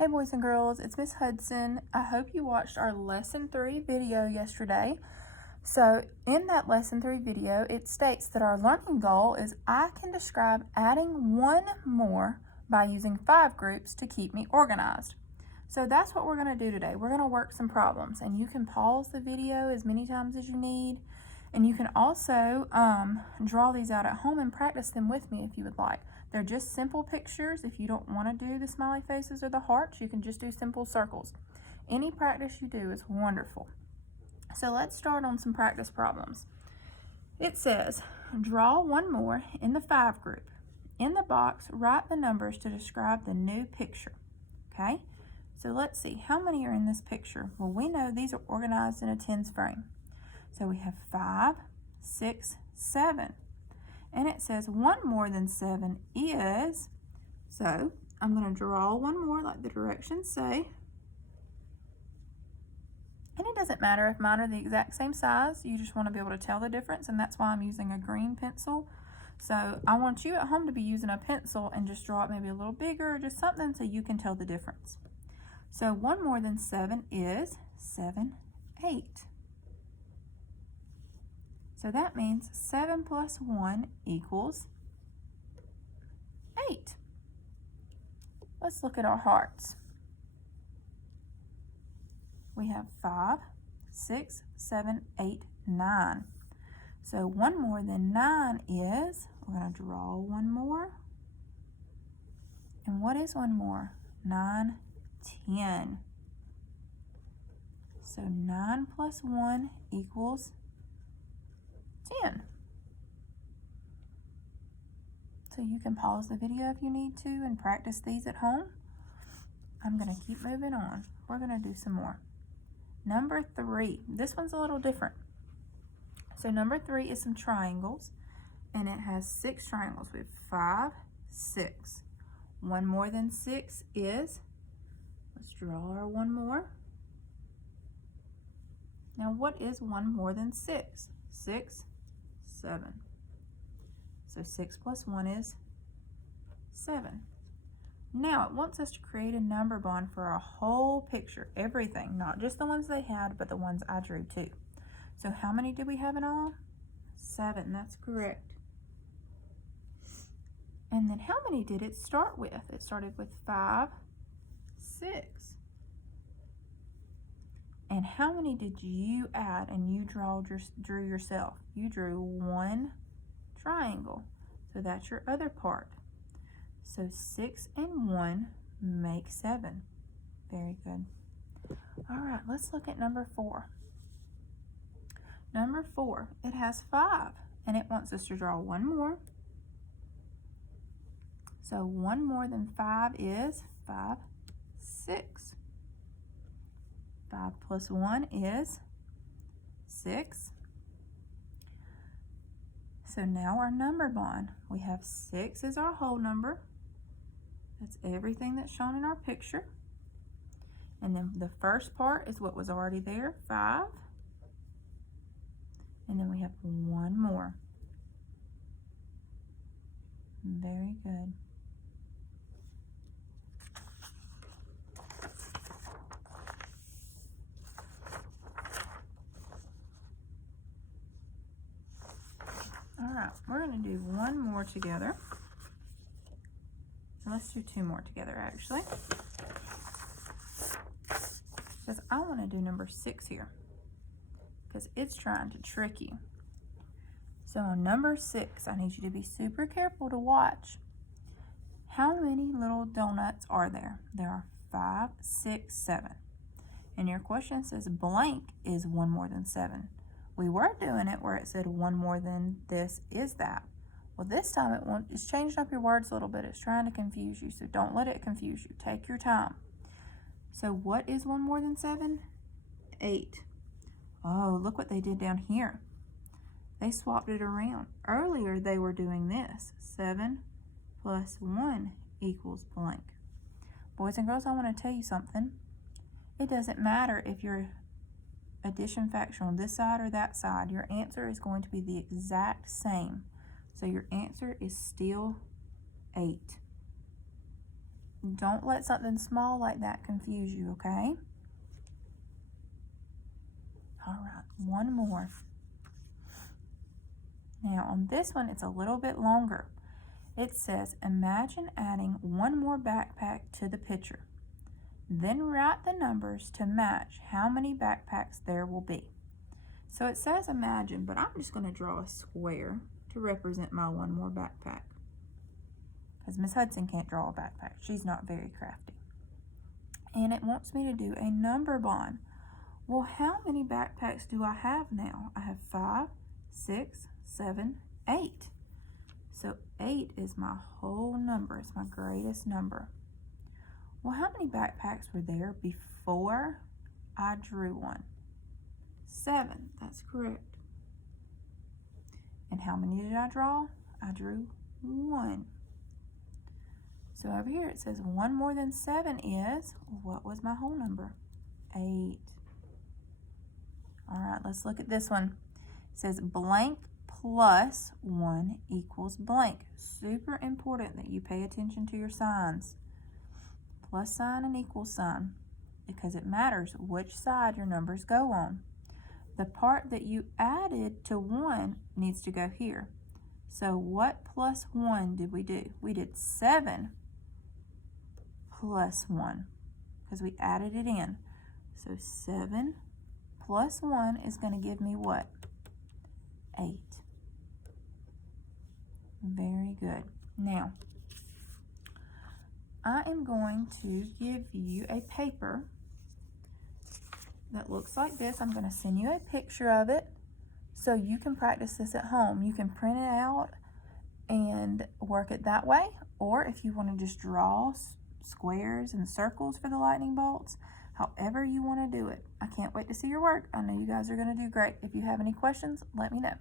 Hey boys and girls, it's Miss Hudson. I hope you watched our Lesson 3 video yesterday. So in that Lesson 3 video, it states that our learning goal is I can describe adding one more by using 5 groups to keep me organized. So that's what we're going to do today. We're going to work some problems, and you can pause the video as many times as you need. And you can also draw these out at home and practice them with me if you would like. They're just simple pictures. If you don't want to do the smiley faces or the hearts, you can just do simple circles. Any practice you do is wonderful. So let's start on some practice problems. It says, draw one more in the 5 group. In the box, write the numbers to describe the new picture. Okay, so let's see, how many are in this picture? Well, we know these are organized in a tens frame. So we have 5, 6, 7. And it says one more than 7 is, so I'm going to draw one more like the directions say. And it doesn't matter if mine are the exact same size, you just want to be able to tell the difference, and that's why I'm using a green pencil. So I want you at home to be using a pencil and just draw it maybe a little bigger or just something so you can tell the difference. So one more than 7 is 7, 8. So that means 7 plus 1 equals 8. Let's look at our hearts. We have 5, 6, 7, 8, 9. So one more than 9 is, we're going to draw one more. And what is one more? 9, 10. So 9 plus 1 equals 10. So you can pause the video if you need to and practice these at home. I'm going to keep moving on. We're going to do some more. Number 3. This one's a little different. So number 3 is some triangles, and it has 6 triangles. We have 5, 6. One more than 6 is, let's draw our one more. Now what is one more than 6? 6, 7. So 6 plus 1 is 7. Now it wants us to create a number bond for our whole picture, everything, not just the ones they had, but the ones I drew too. So how many do we have in all? 7, that's correct. And then how many did it start with? It started with 5, 6. And how many did you add and you drew yourself? You drew 1 triangle. So that's your other part. So 6 and 1 make 7. Very good. All right, let's look at number 4. Number 4, it has 5, and it wants us to draw one more. So one more than 5 is 5, 6. 5 plus 1 is 6. So now our number bond, we have 6 as our whole number. That's everything that's shown in our picture. And then the first part is what was already there, 5. And then we have one more. Very good. All right, we're going to do one more together. Let's do 2 more together, actually. Because I want to do number 6 here, because it's trying to trick you. So on number 6, I need you to be super careful to watch. How many little donuts are there? There are 5, 6, 7. And your question says blank is one more than 7. We were doing it where it said one more than this is that. Well, this time it's changed up your words a little bit. It's trying to confuse you, so don't let it confuse you. Take your time. So what is one more than 7? 8. Oh, look what they did down here. They swapped it around. Earlier, they were doing this. 7 plus 1 equals blank. Boys and girls, I want to tell you something. It doesn't matter if you're addition fraction on this side or that side. Your answer is going to be the exact same. So your answer is still 8. Don't let something small like that confuse you, okay? All right, one more. Now on this one, it's a little bit longer. It says, imagine adding one more backpack to the picture. Then write the numbers to match how many backpacks there will be. So it says imagine, but I'm just going to draw a square to represent my one more backpack. Because Miss Hudson can't draw a backpack. She's not very crafty. And it wants me to do a number bond. Well, how many backpacks do I have now? I have 5, 6, 7, 8. So 8 is my whole number. It's my greatest number. Well, how many backpacks were there before I drew one? 7. That's correct. And how many did I draw? I drew 1. So over here it says 1 more than 7 is, what was my whole number? 8. All right, let's look at this one. It says blank plus 1 equals blank. Super important that you pay attention to your signs. Plus sign and equal sign, because it matters which side your numbers go on. The part that you added to 1 needs to go here. So what plus 1 did we do? We did 7 plus 1, because we added it in. So 7 plus 1 is going to give me what? 8. Very good. Now, I am going to give you a paper that looks like this. I'm going to send you a picture of it so you can practice this at home. You can print it out and work it that way, or if you want to just draw squares and circles for the lightning bolts, however you want to do it. I can't wait to see your work. I know you guys are going to do great. If you have any questions, let me know.